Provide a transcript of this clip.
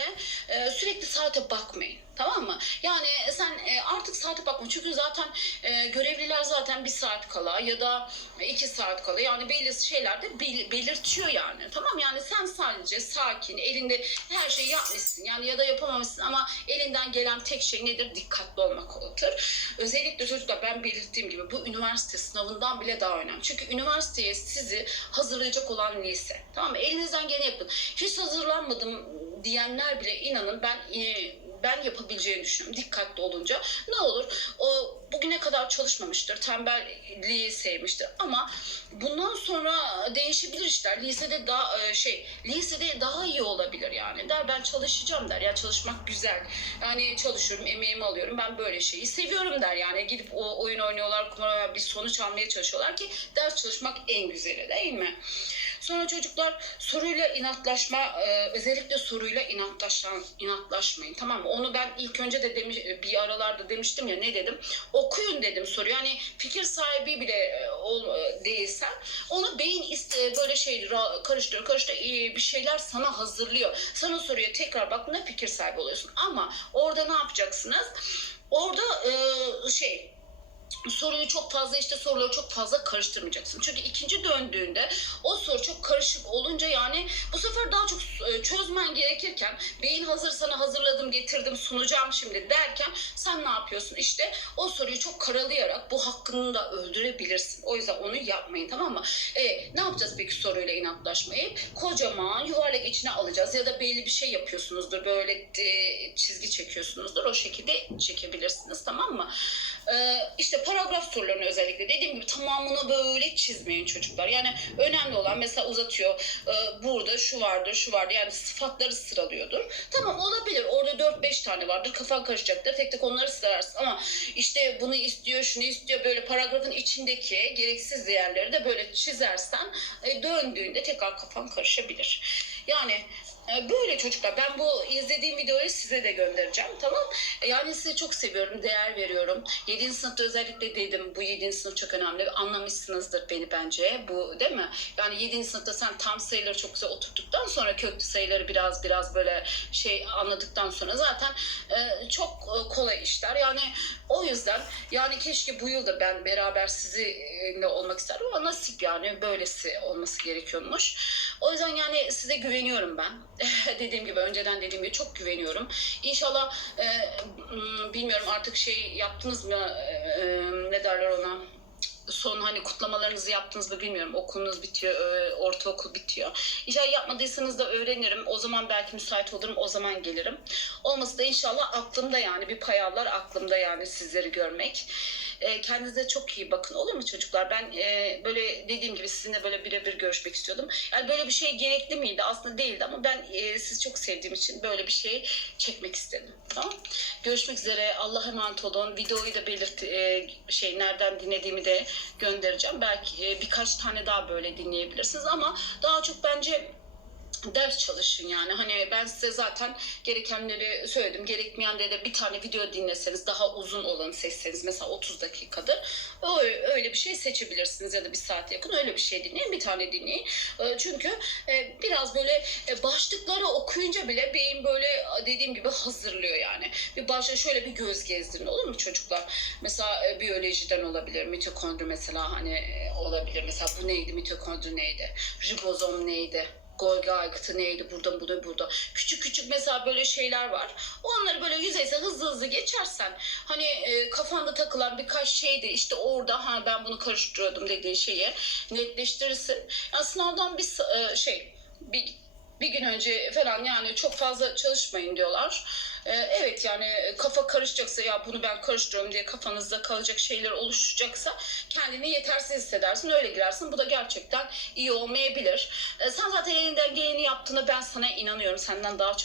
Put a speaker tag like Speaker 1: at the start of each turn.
Speaker 1: ne? E, sürekli saate bakmayın. Tamam mı? Yani sen e, artık saate bakma. Çünkü zaten e, görevliler zaten bir saat kala ya da iki saat kala yani belli şeyler de bel- belirtiyor yani. Tamam yani sen sadece sakin, elinde her şeyi yapmışsın yani ya da yapamamışsın ama elinden gelen tek şey nedir? Dikkatli olmaktır. Özellikle çocuklar ben belirttiğim gibi bu üniversite sınavından bile daha önemli. Çünkü üniversiteye sizi hazırlayacak olan lise. Tamam mı? Elinizden geleni yapın. Hiç hazırlanmadım diyenler bile inanın ben e, ben yapabileceğini düşünüyorum. Dikkatli olunca ne olur? O bugüne kadar çalışmamıştır, tembelliği sevmiştir ama bundan sonra değişebilir işler. Lisede daha e, şey, lisede daha iyi olabilir yani. Der ben çalışacağım der. Ya çalışmak güzel. Yani çalışıyorum, emeğimi alıyorum. Ben böyle şeyi seviyorum der yani. Gidip o oyun oynuyorlar, kumar oynuyorlar, bir sonuç almaya çalışıyorlar ki ders çalışmak en güzeli değil mi? Sonra çocuklar soruyla inatlaşma, e, özellikle soruyla inatlaşan, inatlaşmayın tamam mı? Onu ben ilk önce de demiş, bir aralarda demiştim ya ne dedim? Okuyun dedim soruyu. Yani fikir sahibi bile e, ol, e, değilsen onu beyin böyle şey karıştırıyor, karıştırıyor bir şeyler sana hazırlıyor. Sana soruyor tekrar baktığında fikir sahibi oluyorsun. Ama orada ne yapacaksınız? Orada şey soruyu çok fazla işte soruları çok fazla karıştırmayacaksın. Çünkü ikinci döndüğünde o soru çok karışık olunca yani bu sefer daha çok e, çözmen gerekirken beyin hazır sana hazırladım getirdim sunacağım şimdi derken sen ne yapıyorsun? İşte o soruyu çok karalayarak bu hakkını da öldürebilirsin. O yüzden onu yapmayın tamam mı? E, ne yapacağız peki soruyla inatlaşmayı? Kocaman yuvarlak içine alacağız ya da belli bir şey yapıyorsunuzdur böyle e, çizgi çekiyorsunuzdur o şekilde çekebilirsiniz tamam mı? İşte paragraf sorularını özellikle dediğim gibi tamamını böyle çizmeyin çocuklar. Yani önemli olan mesela uzatıyor. Ee, burada şu vardır, şu vardır. Yani sıfatları sıralıyordur. Tamam olabilir. Orada 4-5 tane vardır. Kafan karışacaktır. Tek tek onları sıralarsın. Ama işte bunu istiyor, şunu istiyor. Böyle paragrafın içindeki gereksiz değerleri de böyle çizersen e, döndüğünde tekrar kafan karışabilir. Yani e, böyle çocuklar. Ben bu izlediğim videoyu size de göndereceğim. Tamam. E, Yani sizi çok seviyorum, değer veriyorum. 7. sınıfta özellikle dedim bu 7. sınıf çok önemli. Anlamışsınızdır beni bence. Bu değil mi? Yani 7. sınıfta sen tam sayıları çok güzel oturttuktan sonra köklü sayıları biraz biraz böyle şey anladıktan sonra zaten e, çok e, kolay işler. Yani o yüzden yani keşke bu yıl da ben beraber sizinle olmak isterdim ama nasip yani böylesi olması gerekiyormuş. O yüzden yani size güveniyorum ben. dediğim gibi önceden dediğim gibi çok güveniyorum. İnşallah e, m, bilmiyorum artık şey yaptınız mı e, e, ne derler ona son hani kutlamalarınızı yaptınız mı bilmiyorum. Okulunuz bitiyor, e, ortaokul bitiyor. İnşallah yapmadıysanız da öğrenirim. O zaman belki müsait olurum, o zaman gelirim. Olması da inşallah aklımda yani bir payallar aklımda yani sizleri görmek. E, kendinize çok iyi bakın olur mu çocuklar? Ben e, böyle dediğim gibi sizinle böyle birebir görüşmek istiyordum. Yani böyle bir şey gerekli miydi? Aslında değildi ama ben e, sizi çok sevdiğim için böyle bir şey çekmek istedim. Tamam? Görüşmek üzere. Allah'a emanet olun. Videoyu da belirt e, şey nereden dinlediğimi de göndereceğim. Belki e, birkaç tane daha böyle dinleyebilirsiniz ama daha çok bence ders çalışın yani. Hani ben size zaten gerekenleri söyledim. Gerekmeyen de bir tane video dinleseniz daha uzun olanı seçseniz mesela 30 dakikadır. Öyle, öyle bir şey seçebilirsiniz ya da bir saate yakın öyle bir şey dinleyin. Bir tane dinleyin. E, Çünkü e, biraz böyle e, başlıkları okuyunca bile beyin böyle dediğim gibi hazırlıyor yani. Bir başta şöyle bir göz gezdirin olur mu çocuklar? Mesela e, biyolojiden olabilir. Mitokondri mesela hani olabilir. Mesela bu neydi? Mitokondri neydi? Ribozom neydi? Golgi aygıtı neydi burada burada burada. Küçük küçük mesela böyle şeyler var. Onları böyle yüzeysel hızlı hızlı geçersen hani e, kafanda takılan birkaç şey de işte orada ha ben bunu karıştırıyordum dediğin şeyi netleştirirsin. Yani sınavdan bir e, şey bir bir gün önce falan yani çok fazla çalışmayın diyorlar. Ee, evet yani kafa karışacaksa ya bunu ben karıştırıyorum diye kafanızda kalacak şeyler oluşacaksa kendini yetersiz hissedersin öyle girersin. Bu da gerçekten iyi olmayabilir. Ee, sen zaten elinden geleni yaptığına ben sana inanıyorum. Senden daha çok